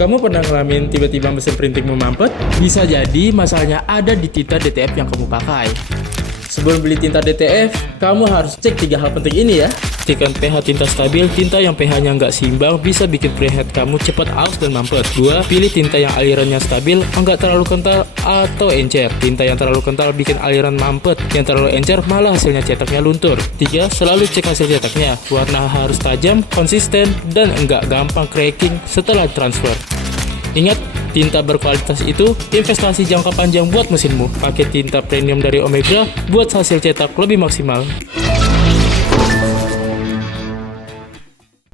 Kamu pernah ngalamin tiba-tiba mesin printingmu mampet? Bisa jadi masalahnya ada di tinta DTF yang kamu pakai. Sebelum beli tinta DTF, kamu harus cek 3 hal penting ini ya. Pastikan pH tinta stabil. Tinta yang pH-nya nggak seimbang bisa bikin preheat kamu cepat aus dan mampet. 2. Pilih tinta yang alirannya stabil, nggak terlalu kental atau encer. Tinta yang terlalu kental bikin aliran mampet, yang terlalu encer malah hasilnya cetaknya luntur. 3. Selalu cek hasil cetaknya. Warna harus tajam, konsisten, dan nggak gampang cracking setelah transfer. Ingat, tinta berkualitas itu investasi jangka panjang buat mesinmu. Pakai tinta premium dari Omega buat hasil cetak lebih maksimal.